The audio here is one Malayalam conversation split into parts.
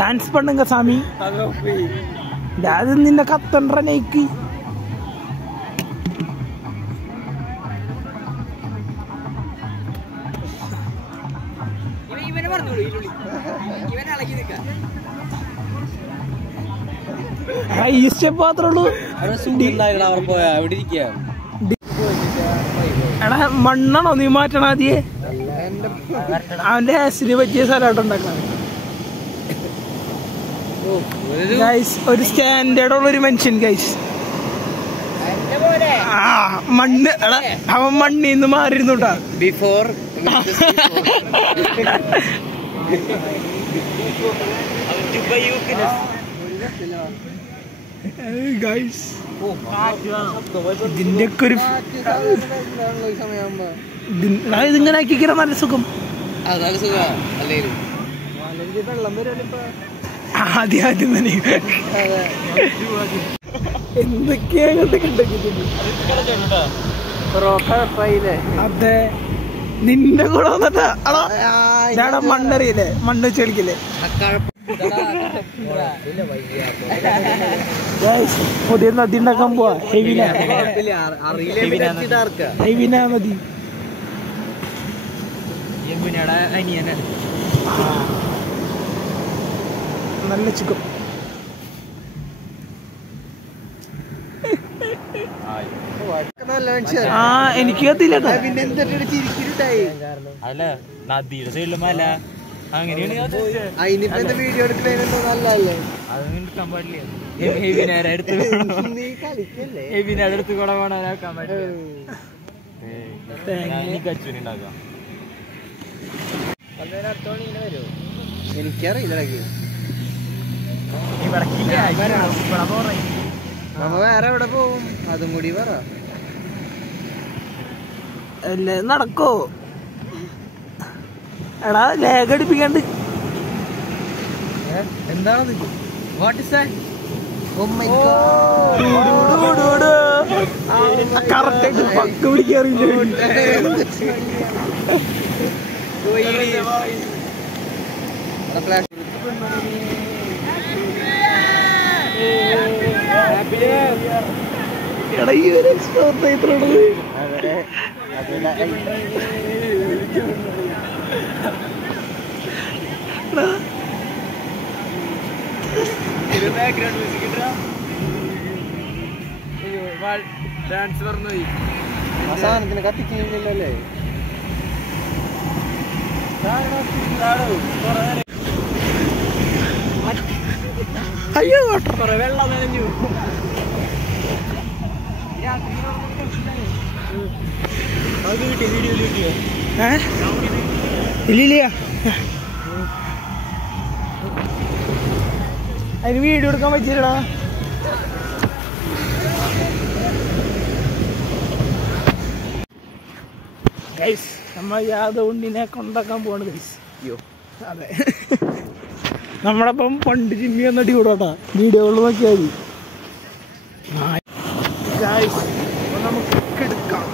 டான்ஸ் பண்ணுங்க சாமி. அது நின்ன கத்தன்ற நெய்க்கு ഈ സ്റ്റെപ്പ് മാത്രമേ ഉള്ളൂ. എടാ മണ്ണാണോ നീ മാറ്റണ ആദ്യേ? അവന്റെ ആസിന് പറ്റിയ സ്ഥലമായിട്ട് ഉണ്ടാക്കാൻ ഗൈസ്. ഒരു സ്റ്റാൻഡേർഡ് ഉള്ള ഒരു മനുഷ്യൻ ഗൈസ്. ആ മണ്ണ് എടാ അവൻ മണ്ണിന്ന് മാറിയിരുന്നുട്ടാ. ബിഫോർ ഗൈസ് ഇതിന്റെ ഒക്കെ ഒരു ഇതിങ്ങനെ ആക്കിക്കിற നല്ല സുഖം. ആദ്യം തന്നെ എന്തൊക്കെയാ അതെ നിന്റെ കൂടെ വന്നിട്ടാ അടാ മണ്ണറിയില്ലേ, മണ്ണ് ചെളിക്കില്ലേ. പുതിയ നദി ഉണ്ടാക്കാൻ പോവാ. ഹെവിന നദി നല്ല ചിക്കും. ആ എനിക്ക് കത്തില്ല. അല്ല നദിയുടെ സൈഡിലും അല്ല അങ്ങനെയാണ് വീഡിയോ എടുക്കണോ നല്ലല്ലേ? അതെടുക്കാൻ പാടില്ല. എടുത്ത് കൂടെ വേണമാക്കാൻ പാടില്ല. കച്ചുണ്ടാക്കാം. എനിക്കറിയില്ല. നമ്മ വേറെ എവിടെ പോവും അതും കൂടി പറ. അല്ലേ നടക്കോ? എടാ ലേഖ അടിപ്പിക്കാണ്ട്. എന്താണത്? What is that? Oh my god. കറക്റ്റായിട്ട് പക്ക് പിടിക്കാറില്ല. എടാ ഈ ഒരു ഇത്രയുള്ളത് ഡാൻസ് പറഞ്ഞു സാധനത്തിന് കത്തിക്കുന്നില്ലല്ലേ? അയ്യോ വെള്ളം നനഞ്ഞു. ഇല്ല അതിന് വീഡിയോ എടുക്കാൻ പറ്റില്ലടാ. ഗൈസ് നമ്മൾ യാദവുണ്ണിനെ കൊണ്ടാക്കാൻ പോവാണ് ഗൈസ്. അതെ നമ്മളപ്പം പണ്ട് ജിമ്മി വന്നിട്ട് കൂടാട്ടാ. വീഡിയോകൾ നോക്കിയാൽ മതി ഗൈസ്. നമുക്ക് എടുക്കാം.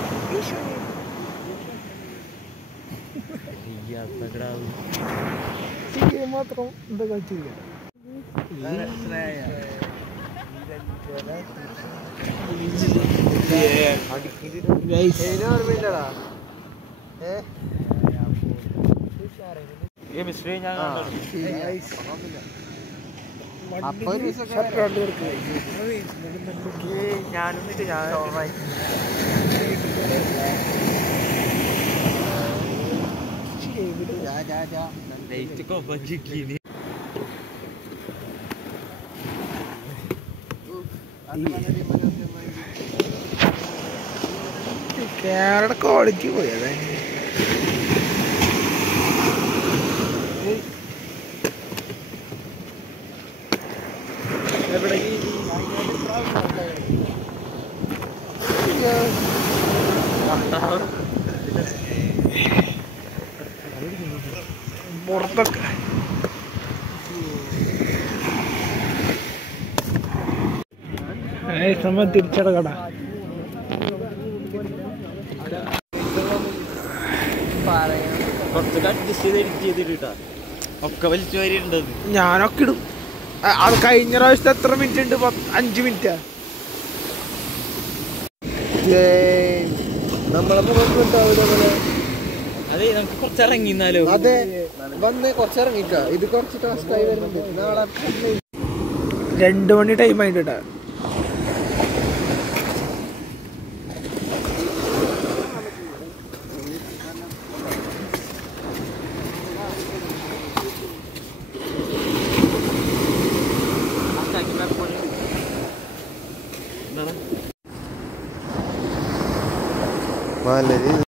മാത്രം എന്താ കളിച്ചില്ല. ക്യാമറയുടെ ക്വാളിറ്റി പോയതേ. പുറത്തൊക്കെ സമയം തിരിച്ചടക്കട. കുറച്ചൊക്കെ അഡ്ജസ്റ്റ് ചെയ്തിട്ടാ. ഒക്കെ വലിച്ചു വരിണ്ടത്. ഞാനൊക്കെ ഇടും. അത് കഴിഞ്ഞ പ്രാവശ്യത്തെ എത്ര മിനിറ്റ് ഉണ്ട്? 5 മിനിറ്റാ. നമ്മളെ അതെ നമുക്ക് കുറച്ചിറങ്ങിന്നാലോ. അതെ വന്ന് കുറച്ചിറങ്ങിക്ക. ഇത് കുറച്ച് ടാസ്ക് ആയി വരുന്നുണ്ട്. നാളെ 2 മണി ടൈം ആയിട്ടാ. വളരെ